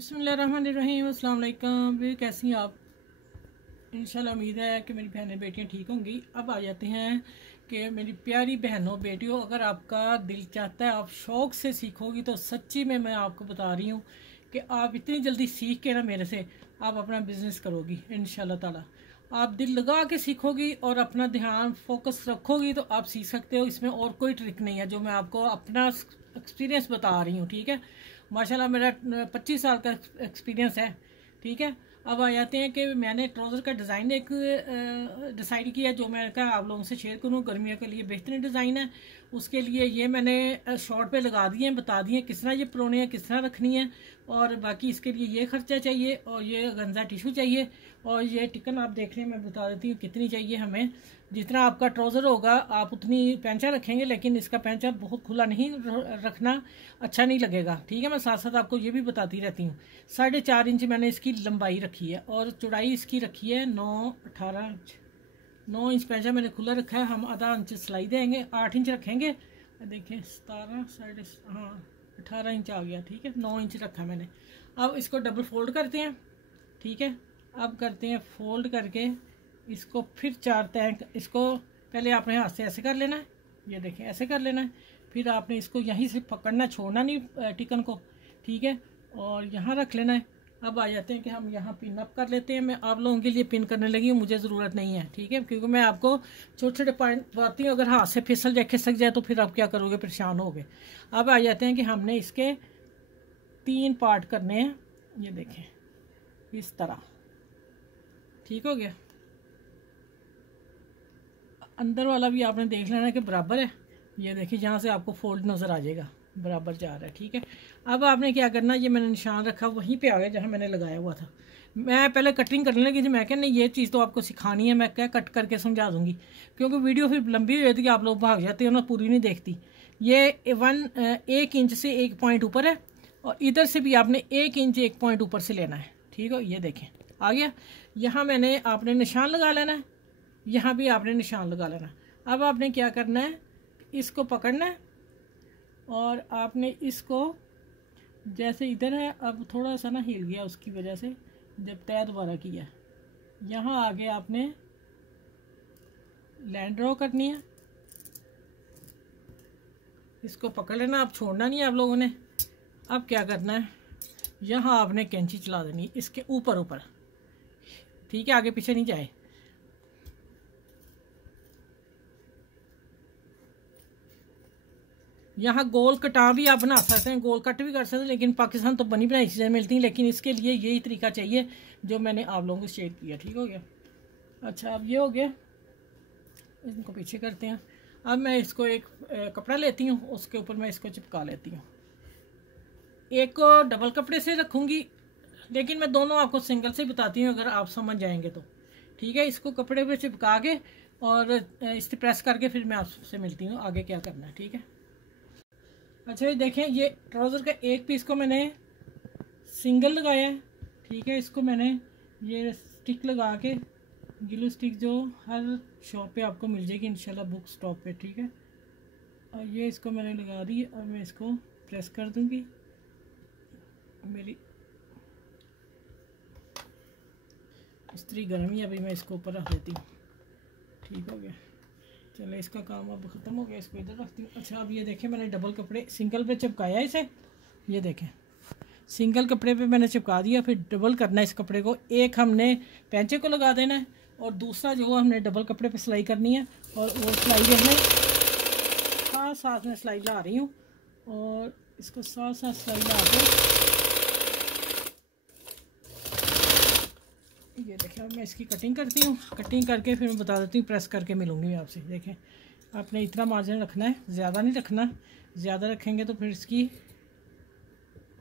बिस्मिल्लाहिर्रहमानिर्रहीम। अस्सलाम वालेकुम। भी कैसी हैं आप? इंशाल्लाह उम्मीद है कि मेरी बहनें बेटियां ठीक होंगी। अब आ जाते हैं कि मेरी प्यारी बहनों बेटियों, अगर आपका दिल चाहता है आप शौक़ से सीखोगी तो सच्ची में मैं आपको बता रही हूँ कि आप इतनी जल्दी सीख के ना मेरे से आप अपना बिज़नेस करोगी इंशाल्लाह ताला। आप दिल लगा के सीखोगी और अपना ध्यान फोकस रखोगी तो आप सीख सकते हो। इसमें और कोई ट्रिक नहीं है, जो मैं आपको अपना एक्सपीरियंस बता रही हूँ। ठीक है, माशाल्लाह मेरा 25 साल का एक्सपीरियंस है। ठीक है, अब आ जाते हैं कि मैंने ट्राउज़र का डिज़ाइन एक डिसाइड किया, जो मैं कहा आप लोगों से शेयर करूँ। गर्मियों के लिए बेहतरीन डिज़ाइन है। उसके लिए ये मैंने शॉर्ट पे लगा दिए हैं, बता दिए किस तरह ये परोने हैं, किस तरह रखनी है। और बाकी इसके लिए ये खर्चा चाहिए और ये गंजा टिशू चाहिए और ये टिकन आप देख रहे हैं, मैं बता देती हूँ कितनी चाहिए हमें। जितना आपका ट्राउज़र होगा आप उतनी पैंचा रखेंगे, लेकिन इसका पैंचा बहुत खुला नहीं रखना, अच्छा नहीं लगेगा। ठीक है, मैं साथ साथ आपको ये भी बताती रहती हूँ। 4.5 इंच मैंने इसकी लंबाई रखी है और चौड़ाई इसकी रखी है 9-18 इंच। 9 इंच पैंचा मैंने खुला रखा है। हम आधा इंच सिलाई देंगे, 8 इंच रखेंगे। देखें 18 इंच आ गया। ठीक है, 9 इंच रखा मैंने। अब इसको डबल फोल्ड करते हैं। ठीक है, अब करते हैं फोल्ड करके इसको फिर 4 तय। इसको पहले आपने हाथ से ऐसे कर लेना है, ये देखें ऐसे कर लेना है। फिर आपने इसको यहीं से पकड़ना, छोड़ना नहीं टिकन को। ठीक है, और यहाँ रख लेना है। अब आ जाते हैं कि हम यहाँ पिन अप कर लेते हैं। मैं आप लोगों के लिए पिन करने लगी हूँ, मुझे ज़रूरत नहीं है। ठीक है, क्योंकि मैं आपको छोटे छोटे पॉइंट बताती हूँ। अगर हाथ से फिसल जाए खिसक जाए तो फिर आप क्या करोगे, परेशान होगे। अब आ जाते हैं कि हमने इसके 3 पार्ट करने हैं। ये देखें इस तरह, ठीक हो गया। अंदर वाला भी आपने देख लेना कि बराबर है। ये देखिए जहाँ से आपको फोल्ड नज़र आ जाएगा, बराबर जा रहा है। ठीक है, अब आपने क्या करना, ये मैंने निशान रखा वहीं पे आ गया जहाँ मैंने लगाया हुआ था। मैं पहले कटिंग करने लगी थी, मैं क्या नहीं ये चीज़ तो आपको सिखानी है, मैं क्या कट करके समझा दूँगी, क्योंकि वीडियो फिर लंबी हो जाती है, आप लोग भाग जाते हो ना, पूरी नहीं देखती। ये 1 इंच से 1 पॉइंट ऊपर है और इधर से भी आपने 1 इंच 1 पॉइंट ऊपर से लेना है। ठीक है, ये देखें आ गया। यहाँ मैंने आपने निशान लगा लेना है, यहाँ भी आपने निशान लगा लेना। अब आपने क्या करना है, इसको पकड़ना है और आपने इसको जैसे इधर है, अब थोड़ा सा ना हिल गया उसकी वजह से, जब तय दोबारा किया यहाँ आगे आपने लाइन ड्रॉ करनी है। इसको पकड़ लेना, अब छोड़ना नहीं है आप लोगों ने। अब क्या करना है, यहाँ आपने कैंची चला देनी है इसके ऊपर ऊपर। ठीक है, आगे पीछे नहीं जाए। यहाँ गोल कटा भी आप बना सकते हैं, गोल कट भी कर सकते हैं, लेकिन पाकिस्तान तो बनी बनाई चीज़ें मिलती हैं, लेकिन इसके लिए यही तरीका चाहिए जो मैंने आप लोगों को शेयर किया। ठीक हो गया। अच्छा, अब ये हो गया, इनको पीछे करते हैं। अब मैं इसको एक कपड़ा लेती हूँ, उसके ऊपर मैं इसको चिपका लेती हूँ। एक को डबल कपड़े से रखूँगी, लेकिन मैं दोनों आपको सिंगल से बताती हूँ अगर आप समझ जाएंगे तो। ठीक है, इसको कपड़े पे चिपका के और इस प्रेस करके फिर मैं आपसे मिलती हूँ आगे क्या करना है। ठीक है, अच्छा ये देखें, ये ट्राउज़र का एक पीस को मैंने सिंगल लगाया है। ठीक है, इसको मैंने ये स्टिक लगा के, ग्लू स्टिक जो हर शॉप पे आपको मिल जाएगी इंशाल्लाह, बुक स्टॉप पे। ठीक है, और ये इसको मैंने लगा दी। अब मैं इसको प्रेस कर दूंगी। मेरी इस्त्री गर्म ही, अभी मैं इसको ऊपर रख देती हूँ। ठीक हो गया, चलो इसका काम अब ख़त्म हो गया, इसको इधर रखती हूँ। अच्छा, अब ये देखें मैंने डबल कपड़े सिंगल पे चिपकाया इसे। ये देखें सिंगल कपड़े पे मैंने चिपका दिया, फिर डबल करना है इस कपड़े को। एक हमने पैंचे को लगा देना है और दूसरा जो हमने डबल कपड़े पे सिलाई करनी है। और वो सिलाई जो है साथ साथ में सिलाई ला रही हूँ और इसको साथ साथ सिलाई ला के ये देखें। अब मैं इसकी कटिंग करती हूँ, कटिंग करके फिर मैं बता देती हूँ, प्रेस करके मिलूँगी मैं आपसे। देखें आपने इतना मार्जिन रखना है, ज़्यादा नहीं रखना। ज़्यादा रखेंगे तो फिर इसकी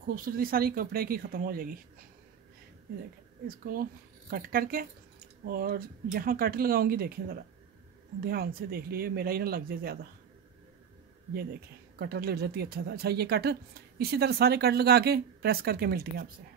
खूबसूरती सारी कपड़े की ख़त्म हो जाएगी। ये देखें, इसको कट करके और यहाँ कट लगाऊंगी। देखें ज़रा ध्यान से देख लीजिए, मेरा ही ना लग जाए ज़्यादा। ये देखें कटर लग जाती है अच्छा था। अच्छा, ये कट इसी तरह सारे कट लगा के प्रेस करके मिलती हैं आपसे।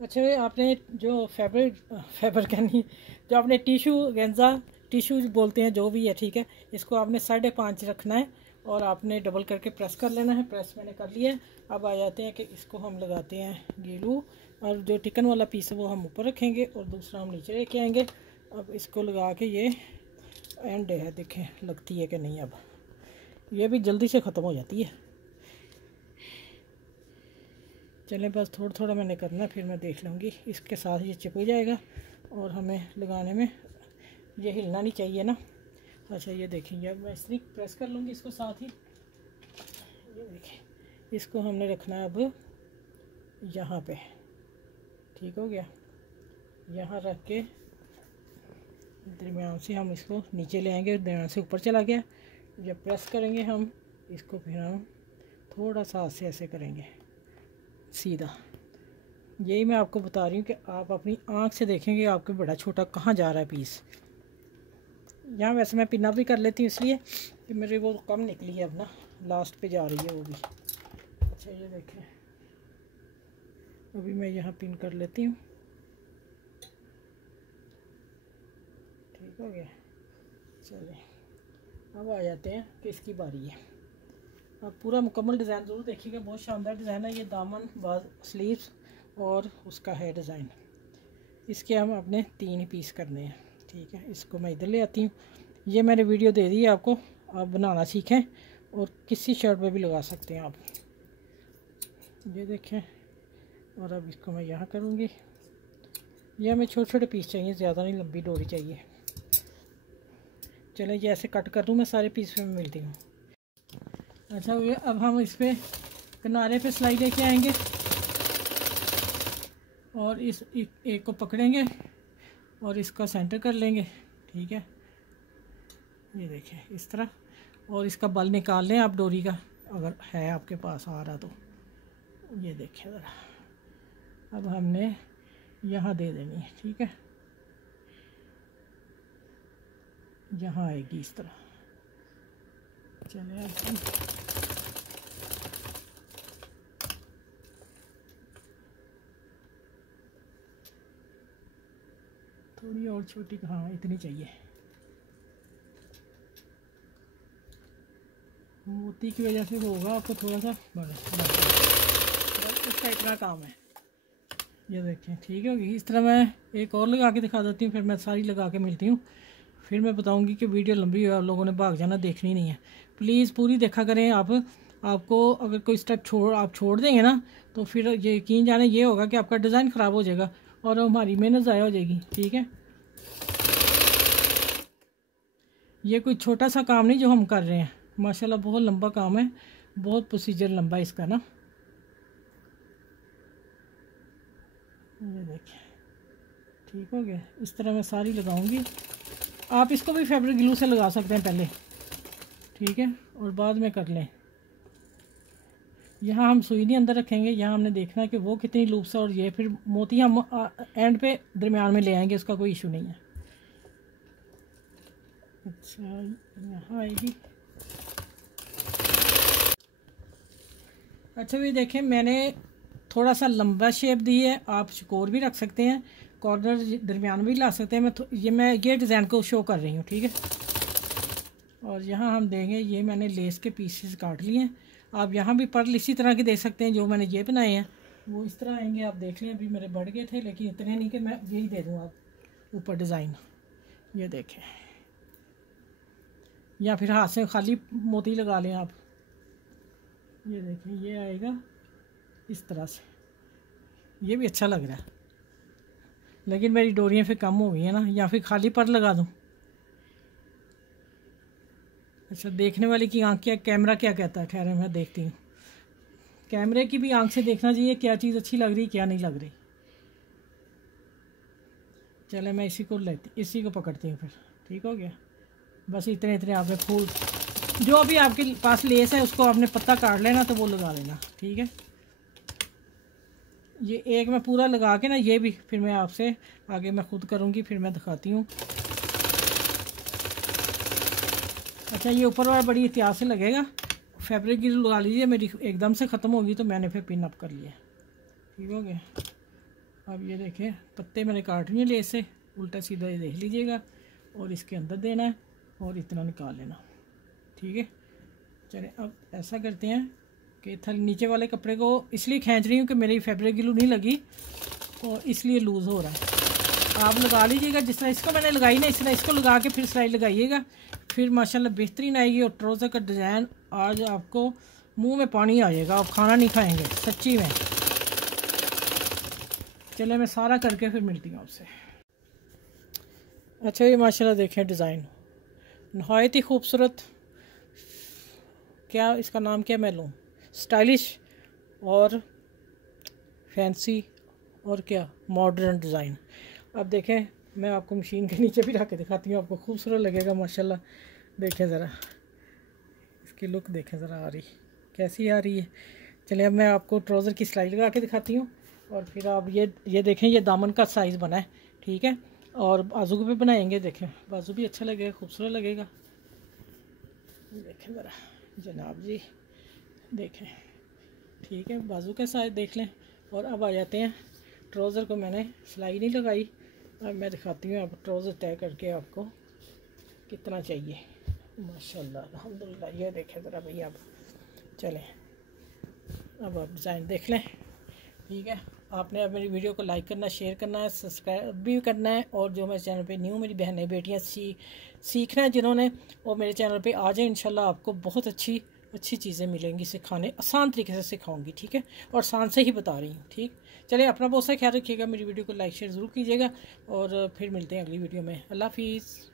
अच्छा, आपने जो फैबर कहनी, जो आपने टिशू गेंजा टिशू बोलते हैं जो भी है, ठीक है, इसको आपने 5.5 रखना है और आपने डबल करके प्रेस कर लेना है। प्रेस मैंने कर लिया है। अब आ जाते हैं कि इसको हम लगाते हैं ग्लू, और जो टिकन वाला पीस है वो हम ऊपर रखेंगे और दूसरा हम नीचे लेके आएंगे। अब इसको लगा के, ये एंड है, देखें लगती है कि नहीं। अब ये भी जल्दी से ख़त्म हो जाती है। चलें, बस थोड़ा थोड़ा मैंने करना, फिर मैं देख लूँगी। इसके साथ ये चिपक जाएगा और हमें लगाने में ये हिलना नहीं चाहिए ना। अच्छा, ये देखेंगे, अब मैं इस तरीके प्रेस कर लूँगी इसको साथ ही। ये देखें, इसको हमने रखना है अब यहाँ पे, ठीक हो गया। यहाँ रख के दरमियान से हम इसको नीचे ले आएंगे, दरमियान से ऊपर चला गया। जब प्रेस करेंगे हम इसको, फिर हम थोड़ा सा हाथ से ऐसे करेंगे सीधा। यही मैं आपको बता रही हूँ कि आप अपनी आँख से देखेंगे आपके बड़ा छोटा कहाँ जा रहा है पीस। यहाँ वैसे मैं पिन अप भी कर लेती हूँ, इसलिए कि मेरे वो कम निकली है अब ना, लास्ट पे जा रही है वो भी। अच्छा, ये देखें, अभी मैं यहाँ पिन कर लेती हूँ, ठीक हो गया। चलिए, अब आ जाते हैं कि इसकी बारी है। अब पूरा मुकम्मल डिज़ाइन ज़रूर देखिएगा, बहुत शानदार डिज़ाइन है। ये दामन, बाज, स्लीव्स और उसका है डिज़ाइन। इसके हम अपने 3 पीस करने हैं, ठीक है। इसको मैं इधर ले आती हूँ। ये मैंने वीडियो दे दी है आपको, आप बनाना सीखें और किसी शर्ट पे भी लगा सकते हैं आप। ये देखें, और अब इसको मैं यहाँ करूँगी। ये हमें छोटे छोटे पीस चाहिए, ज़्यादा नहीं लंबी डोरी चाहिए। चलें, ये ऐसे कट कर दूँ मैं सारे पीस पे मिलती हूँ। अच्छा, ये अब हम इस पर किनारे पे सिलाई लेके आएंगे और इस एक को पकड़ेंगे और इसका सेंटर कर लेंगे, ठीक है। ये देखें इस तरह, और इसका बल निकाल लें आप डोरी का, अगर है आपके पास आ रहा तो। ये देखें ज़रा, अब हमने यहाँ दे देनी है, ठीक है। यहाँ आएगी इस तरह। चलिए, अब थोड़ी और छोटी, हाँ इतनी चाहिए। मोती की वजह से होगा आपको थोड़ा सा बड़ा, इसका इतना काम है। ये देखें, ठीक होगी। इस तरह मैं एक और लगा के दिखा देती हूँ, फिर मैं सारी लगा के मिलती हूँ। फिर मैं बताऊँगी कि वीडियो लंबी हो, आप लोगों ने भाग जाना, देखनी नहीं है। प्लीज़ पूरी देखा करें आप। आपको अगर कोई स्टेप छोड़ देंगे ना, तो फिर ये यकीन जाने ये होगा कि आपका डिज़ाइन ख़राब हो जाएगा और हमारी मेहनत ज़ाया हो जाएगी, ठीक है। ये कोई छोटा सा काम नहीं जो हम कर रहे हैं, माशाल्लाह बहुत लंबा काम है, बहुत प्रोसीजर लंबा है इसका ना। ये देखिए, ठीक हो गया। इस तरह मैं सारी लगाऊंगी। आप इसको भी फैब्रिक ग्लू से लगा सकते हैं पहले, ठीक है, और बाद में कर लें। यहाँ हम सुई नहीं अंदर रखेंगे, यहाँ हमने देखना है कि वो कितनी लूप्स है, और ये फिर मोती हम एंड पे दरमियान में ले आएंगे, उसका कोई इशू नहीं है। अच्छा, यहाँ आएगी। अच्छा, भी देखें, मैंने थोड़ा सा लंबा शेप दी है, आप चकोर भी रख सकते हैं, कॉर्नर दरमियान भी ला सकते हैं। मैं ये डिज़ाइन को शो कर रही हूँ, ठीक है। और यहाँ हम देंगे, ये मैंने लेस के पीसेस काट लिए हैं। आप यहाँ भी पर्ल इसी तरह के दे सकते हैं, जो मैंने ये बनाए हैं वो इस तरह आएंगे। आप देख लें, अभी मेरे बढ़ गए थे, लेकिन इतने नहीं कि मैं यही दे दूँ आप ऊपर डिज़ाइन। ये देखें, या फिर हाथ से खाली मोती लगा लें आप। ये देखें, ये आएगा इस तरह से, ये भी अच्छा लग रहा है, लेकिन मेरी डोरियाँ फिर कम हो गई हैं ना, या फिर खाली पर लगा दूँ। अच्छा, देखने वाले की आंख क्या, कैमरा क्या कहता है, खैर मैं देखती हूँ। कैमरे की भी आंख से देखना चाहिए क्या चीज़ अच्छी लग रही, क्या नहीं लग रही। चले, मैं इसी को पकड़ती हूँ फिर, ठीक हो गया। बस इतने इतने आपने फूल, जो भी आपके पास लेस है उसको आपने पत्ता काट लेना, तो वो लगा लेना, ठीक है। ये एक मैं पूरा लगा के ना, ये भी फिर मैं आपसे आगे मैं खुद करूँगी, फिर मैं दिखाती हूँ। अच्छा, ये ऊपर वाला बड़ी एहतियात से लगेगा, फैब्रिक की लगा लीजिए। मेरी एकदम से ख़त्म होगी तो मैंने फिर पिन अप कर लिया, ठीक हो गया। अब ये देखें, पत्ते मैंने काट लिए लेस से, उल्टा सीधा ये देख लीजिएगा, और इसके अंदर देना है और इतना निकाल लेना, ठीक है। चलें अब ऐसा करते हैं कि नीचे वाले कपड़े को इसलिए खींच रही हूँ कि मेरी फैब्रिक ग्लू नहीं लगी और इसलिए लूज़ हो रहा है। आप लगा लीजिएगा जिस तरह इसको मैंने लगाई ना, इस तरह इसको लगा के फिर सिलाई लगाइएगा, फिर माशाल्लाह बेहतरीन आएगी। और ट्राउज़र का डिज़ाइन आज आपको मुंह में पानी आ जाएगा, आप खाना नहीं खाएंगे सच्ची में। चले मैं सारा करके फिर मिलती हूँ आपसे। अच्छा ये माशाल्लाह देखें डिज़ाइन नहायत ही खूबसूरत, क्या इसका नाम क्या मैं लूँ, स्टाइलिश और फैंसी और क्या मॉडर्न डिज़ाइन। अब देखें मैं आपको मशीन के नीचे भी रख के दिखाती हूँ, आपको खूबसूरत लगेगा माशाल्लाह। देखें ज़रा इसकी लुक देखें ज़रा आ रही कैसी आ रही है। चलिए अब मैं आपको ट्राउज़र की सिलाई लगा के दिखाती हूँ और फिर आप ये देखें ये दामन का साइज़ बना है, ठीक है। और बाजू भी बनाएंगे, देखें बाजू भी अच्छा लगेगा, खूबसूरत लगेगा। देखें ज़रा जनाब जी, देखें ठीक है, बाजू का साइज़ देख लें। और अब आ जाते हैं ट्राउज़र को मैंने सिलाई नहीं लगाई, अब मैं दिखाती हूँ अब ट्राउज़र तय करके आपको कितना चाहिए। माशाल्लाह अल्हम्दुलिल्लाह, ये देखें ज़रा भैया। अब चलें अब आप डिज़ाइन देख लें, ठीक है। आपने अब मेरी वीडियो को लाइक करना, शेयर करना है, सब्सक्राइब भी करना है। और जो मेरे चैनल पे न्यू मेरी बहनें बेटियाँ सीखना है जिन्होंने, वो मेरे चैनल पे आ जाए। इंशाल्लाह आपको बहुत अच्छी चीज़ें मिलेंगी सिखाने, आसान तरीके से सिखाऊंगी, ठीक है। और आसान से ही बता रही हूँ, ठीक। चलिए अपना बहुत सा ख्याल रखिएगा, मेरी वीडियो को लाइक शेयर ज़रूर कीजिएगा और फिर मिलते हैं अगली वीडियो में। अल्लाह हाफिज़।